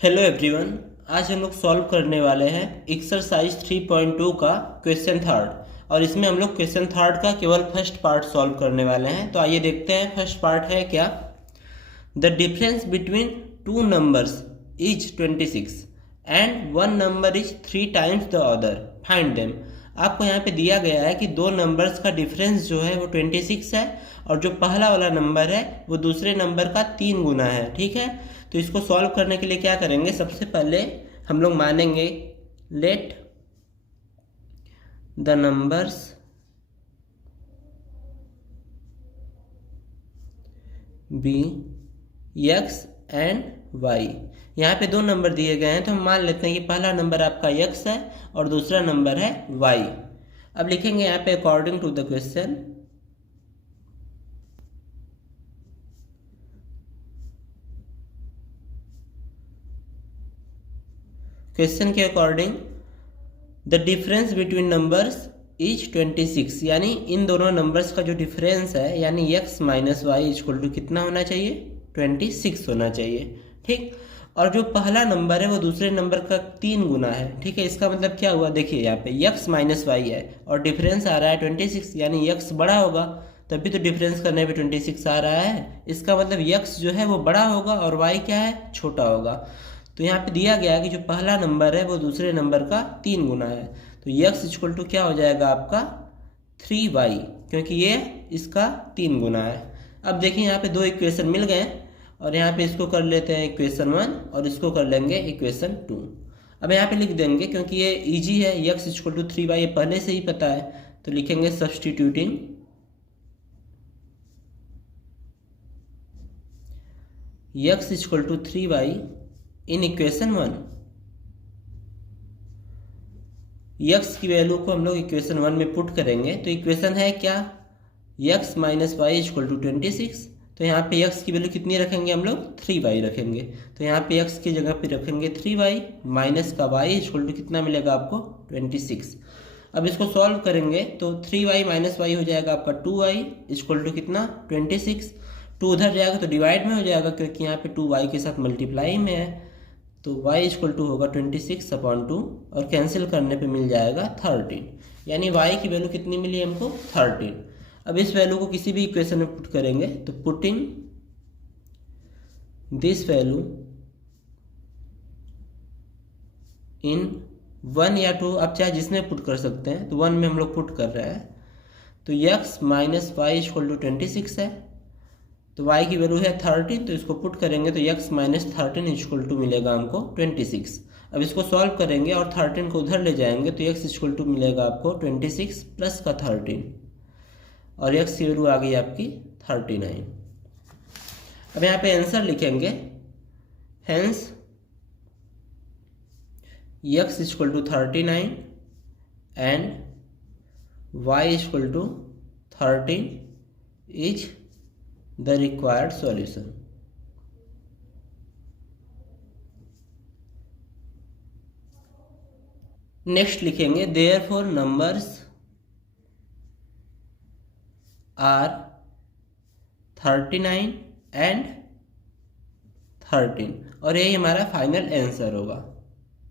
Hello everyone. आज हम लोग सॉल्व करने वाले हैं एक्सरसाइज 3.2 का क्वेश्चन थर्ड। और इसमें हम लोग क्वेश्चन थर्ड का केवल फर्स्ट पार्ट सॉल्व करने वाले हैं। तो आइए देखते हैं फर्स्ट पार्ट है क्या। The difference between two numbers is 26 and one number is 3 times the other, find them. आपको यहाँ पे दिया गया है कि दो नंबर्स का डिफरेंस जो है वो 26 है और जो पहला वाला नंबर है वो दूसरे नंबर का 3 गुना है। ठीक है, तो इसको सॉल्व करने के लिए क्या करेंगे, सबसे पहले हम लोग मानेंगे let the numbers be X and Y. यहाँ पे दो नंबर दिए गए हैं तो हम मान लेते हैं कि पहला नंबर आपका एक्स है और दूसरा नंबर है वाई। अब लिखेंगे यहाँ पे according to the question, question के according the difference between numbers is 26, यानी इन दोनों नंबर्स का जो डिफरेंस है यानी x minus Y equal to कितना होना चाहिए, 26 होना चाहिए। ठीक, और जो पहला नंबर है वो दूसरे नंबर का 3 गुना है। ठीक है, इसका मतलब क्या हुआ, देखिए यहाँ पे x माइनस वाई है और डिफरेंस आ रहा है 26, यानी x बड़ा होगा तभी तो डिफरेंस करने पे 26 आ रहा है। इसका मतलब x जो है वो बड़ा होगा और y क्या है, छोटा होगा। तो यहाँ पे दिया गया है कि जो पहला नंबर है वो दूसरे नंबर का 3 गुना है। तो x इक्वल टू क्या हो जाएगा आपका 3y, क्योंकि ये इसका 3 गुना है। अब देखिए यहाँ पे दो इक्वेशन मिल गए और यहाँ पे इसको कर लेते हैं इक्वेशन 1 और इसको कर लेंगे इक्वेशन 2। अब यहाँ पे लिख देंगे क्योंकि ये इजी है, x इक्वल टू 3y ये पहले से ही पता है, तो लिखेंगे substituting x equal to 3y in equation 1। x की वैल्यू को हम लोग इक्वेशन 1 में पुट करेंगे तो इक्वेशन है क्या, x minus Y equal to 26। तो यहाँ पे x की वैल्यू कितनी रखेंगे हम लोग, 3y रखेंगे। तो यहाँ पे x की जगह पे रखेंगे 3y माइनस का y इक्वल टू कितना मिलेगा आपको 26। अब इसको सॉल्व करेंगे तो 3y माइनस वाई हो जाएगा आपका 2y इक्वल टू कितना 26। 2 उधर जाएगा तो डिवाइड में हो जाएगा क्योंकि यहाँ पे 2y के साथ मल्टीप्लाई में है, तो y इक्वल टू होगा 26/2 और कैंसिल करने पे मिल जाएगा 13, यानी y की वैल्यू कितनी मिली हमको 13। अब इस वैल्यू को किसी भी इक्वेशन में पुट करेंगे तो पुटिंग दिस वैल्यू इन 1 या 2, आप चाहे जिसमें पुट कर सकते हैं, तो 1 में हम लोग पुट कर रहे हैं। तो x minus Y equal to 26 है तो y की वैल्यू है 13, तो इसको पुट करेंगे तो x माइनस 13 इक्वल टू मिलेगा हमको 26। अब इसको सॉल्व करेंगे और 13 को उधर ले जाएंगे तो x इक्वल टू मिलेगा आपको 26 प्लस का 13 और x की वैल्यू आ गई आपकी 39। अब यहाँ पे आंसर लिखेंगे, hence x equal to 39 and y equal to 13 is the required solution। Next लिखेंगे therefore numbers are 39 and 13 और यही हमारा फाइनल आंसर होगा।